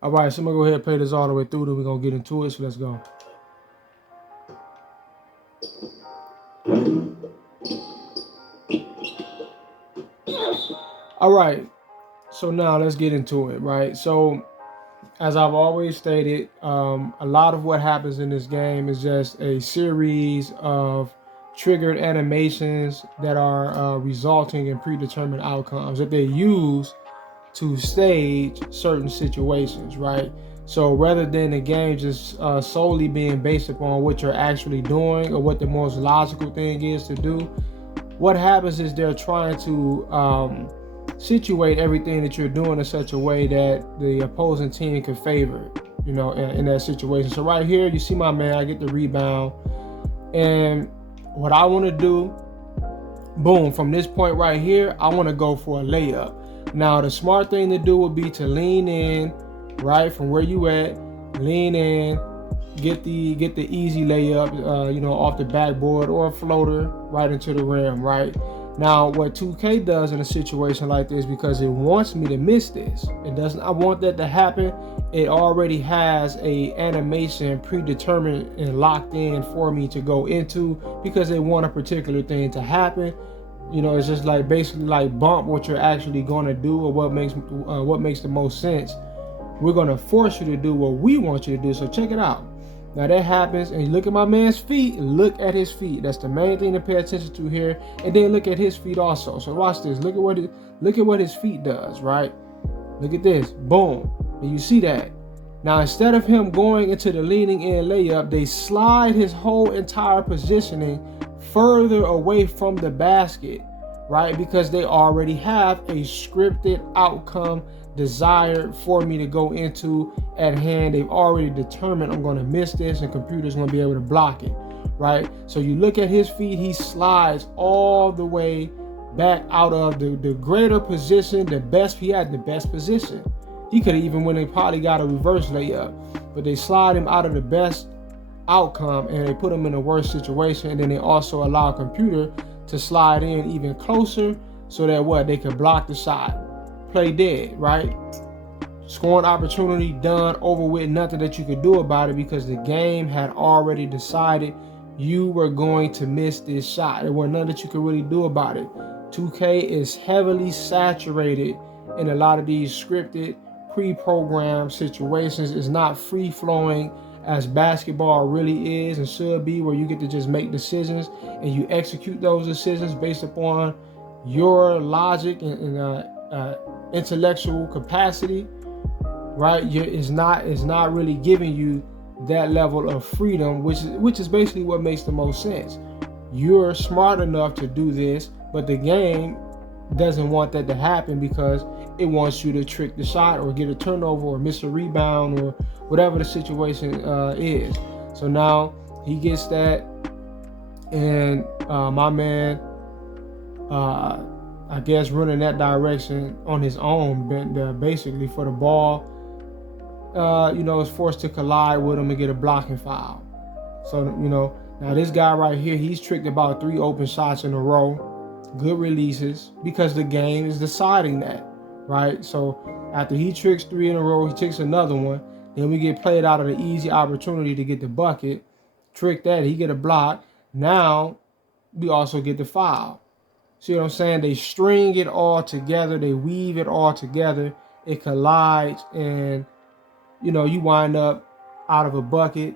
All right, so I'm gonna go ahead and play this all the way through, then we're gonna get into it. So let's go. All right, so now let's get into it, right? So as I've always stated, a lot of what happens in this game is just a series of triggered animations that are resulting in predetermined outcomes that they use to stage certain situations, right? So rather than the game just solely being based upon what you're actually doing or what the most logical thing is to do, what happens is they're trying to situate everything that you're doing in such a way that the opposing team can favor, in that situation. So right here, you see my man, I get the rebound. And what I want to do, boom, from this point right here, I want to go for a layup. Now, the smart thing to do would be to lean in, right, from where you at, lean in, get the easy layup, off the backboard or a floater right into the rim, right? Now, what 2K does in a situation like this, because it wants me to miss this, it doesn't. I want that to happen. It already has a animation predetermined and locked in for me to go into because they want a particular thing to happen. It's just like basically like bump what you're actually going to do or what makes the most sense. We're going to force you to do what we want you to do. So check it out. Now that happens, and you look at my man's feet. Look at his feet. That's the main thing to pay attention to here. And then look at his feet also. So watch this. Look at what his feet does. Right. Look at this. Boom. And you see that. Now instead of him going into the leaning in layup, they slide his whole entire positioning further away from the basket, right? Because they already have a scripted outcome desired for me to go into at hand. They've already determined I'm going to miss this and computer's going to be able to block it, right? So you look at his feet, he slides all the way back out of the greater position, he had the best position. He could have even went and probably got a reverse layup, but they slide him out of the best outcome and they put him in a worse situation. And then they also allow a computer to slide in even closer so that they can block the shot. Play dead, right? Scoring opportunity done, over with, nothing that you could do about it because the game had already decided you were going to miss this shot. There was nothing that you could really do about it. 2K is heavily saturated in a lot of these scripted, pre-programmed situations. It's not free-flowing as basketball really is and should be, where you get to just make decisions and you execute those decisions based upon your logic and intellectual capacity, right? It's not really giving you that level of freedom, which is basically what makes the most sense. You're smart enough to do this, but the game doesn't want that to happen because it wants you to trick the shot or get a turnover or miss a rebound or whatever the situation is. So now he gets that, and my man, I guess running that direction on his own, basically for the ball, is forced to collide with him and get a blocking foul. So, now this guy right here, he's tricked about 3 open shots in a row, good releases, because the game is deciding that, right? So after he tricks 3 in a row, he tricks another one. Then we get played out of the easy opportunity to get the bucket. Trick that, he get a block. Now we also get the foul. See what I'm saying? They string it all together. They weave it all together. It collides, and you wind up out of a bucket,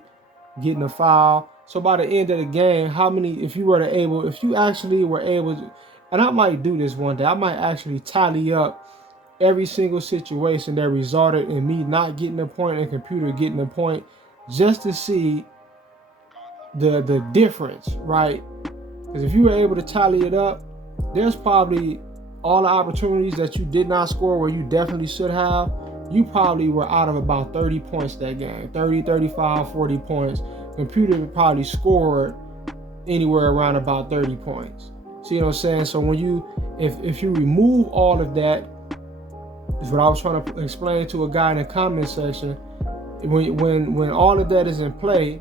getting a foul. So by the end of the game, if you actually were able to, and I might do this one day, I might actually tally up every single situation that resulted in me not getting a point and computer getting a point, just to see the difference, right? Because if you were able to tally it up, there's probably all the opportunities that you did not score where you definitely should have. You probably were out of about 30 points that game, 30, 35, 40 points. Computer probably scored anywhere around about 30 points. See what I'm saying? So if you remove all of that, is what I was trying to explain to a guy in the comment section. When all of that is in play,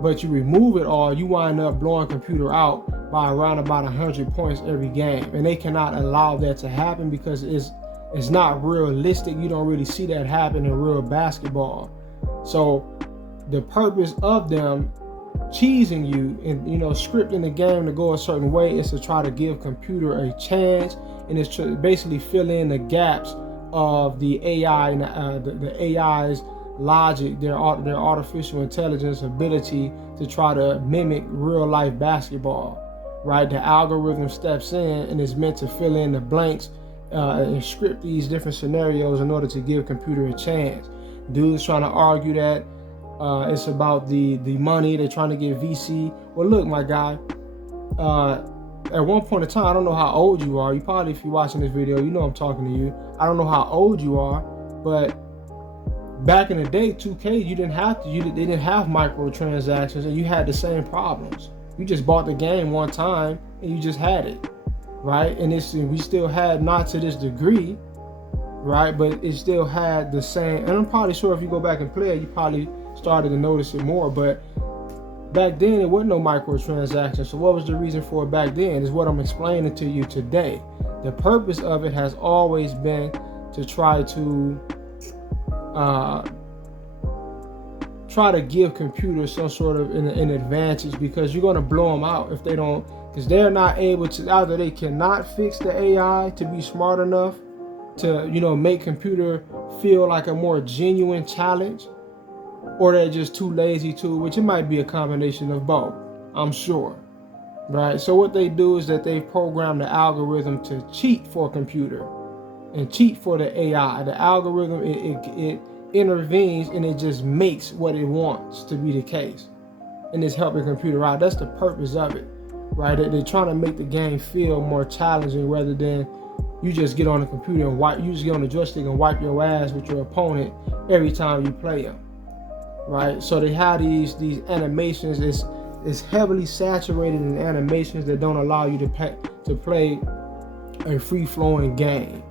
but you remove it all, you wind up blowing computer out by around about 100 points every game, and they cannot allow that to happen because it's it's not realistic. You don't really see that happen in real basketball. So the purpose of them cheesing you and, you know, scripting the game to go a certain way is to try to give computer a chance, and it's to basically fill in the gaps of the AI and the AI's logic, their artificial intelligence ability to try to mimic real life basketball, right? The algorithm steps in and is meant to fill in the blanks and script these different scenarios in order to give computer a chance. Dudes trying to argue that it's about the money. They're trying to get VC. Well, look, my guy, at one point in time, I don't know how old you are. You probably, if you're watching this video, you know I'm talking to you. I don't know how old you are, but back in the day, 2K, you didn't have to. They didn't have microtransactions, and you had the same problems. You just bought the game one time, and you just had it, right? And we still had, not to this degree, right? But it still had the same. And I'm probably sure if you go back and play it, you probably started to notice it more. But back then, there wasn't no microtransactions. So what was the reason for it back then? Is what I'm explaining to you today. The purpose of it has always been to try to give computers some sort of an advantage, because you're going to blow them out if they don't, because they're not able to, either they cannot fix the AI to be smart enough to, you know, make computer feel like a more genuine challenge, or they're just too lazy to, which it might be a combination of both, I'm sure, right? So what they do is that they program the algorithm to cheat for computer and cheat for the AI. The algorithm, it intervenes and it just makes what it wants to be the case, and it's helping computer out. That's the purpose of it, right? They're trying to make the game feel more challenging, rather than you just get on the computer and you just get on the joystick and wipe your ass with your opponent every time you play them, right? So they have these animations. It's heavily saturated in animations that don't allow you to play a free-flowing game.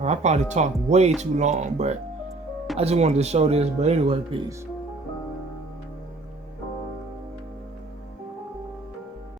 I probably talked way too long, but I just wanted to show this. But anyway, peace.